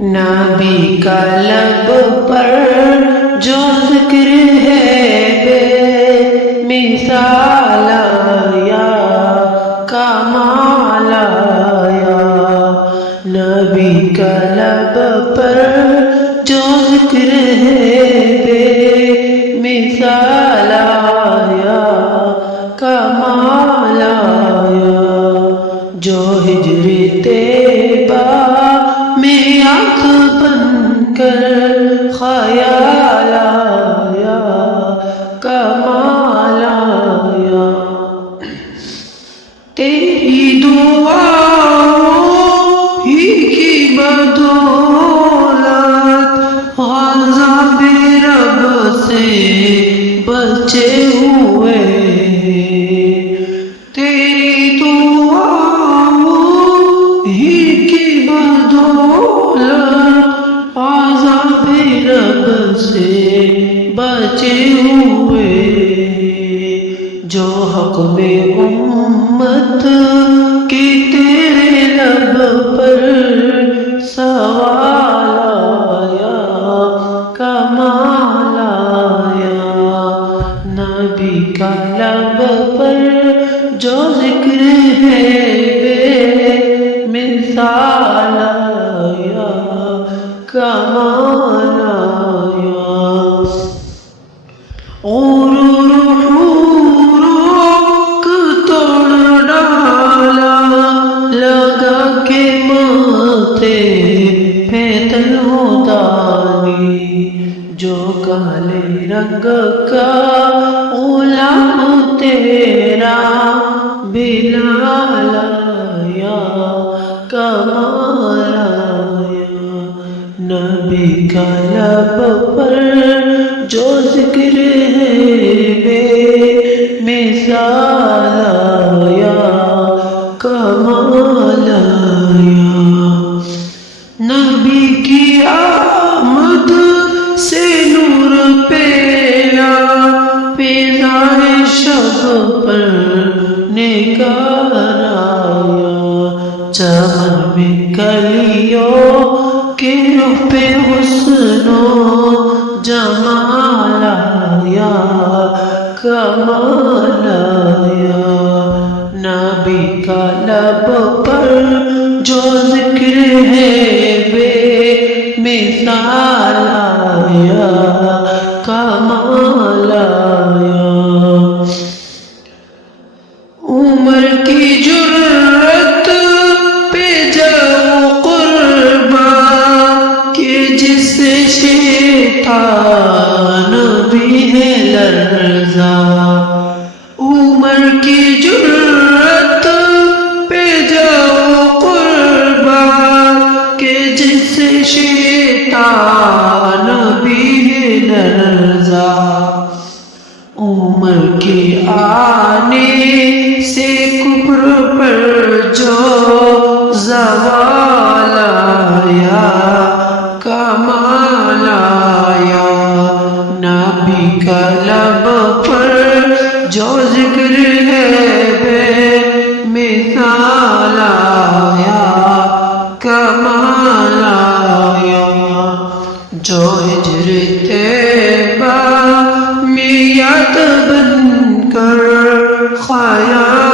نبی کا لب پر جو ذکر ہے بے مثال آیا کمال آیا، نبی کا لب پر جو ذکر ہے بے مثال آیا کمال آیا، جو ہجر طیبہ میں آنکھ بن کر خیال آیا کمال آیا، تیری دعاؤں ہی کی بدولت عذاب رب سے بچے ہوئے، تیری دعاؤں ہی کی بدولت عذاب رب سے بچے ہوئے، جو حق میں امت کی تیرے لب پر سوال آیا کمال آیا، نبی کا لب پر جو ذکر ہے بے مثال آیا کمال آیا، لگا کے ماتھے پہ تلودانی، جو کالے رنگ کا غلام تیرا بلال آیا کمال آیا، نبی کا لب پر جو ذکر ہے بے مثال آیا کمال آیا، نبی کی آمد سے نور پیلا فضائے شب پر نگار آیا، چمن میں کلیوں کے رخ پہ حسن و جمال آیا کمال آیا، نبی کا لب پر جو ذکر ہے بے مثال آیا کمال آیا، عمر کی جرت پہ جاؤ قرباں کہ جس سے شیطان بھی ہے لرزاں، عمر کی جرت پہ جاؤ قرباں کہ جس سے شیطان بھی ہے لرزاں، عمر کے آنے سے کفر پر جو زوال آیا کمال آیا، نبی کا لب پر جو ذکر ہے بے مثال آیا کمال آیا، جو ہجر طیبہ میں یاد بن کر خیال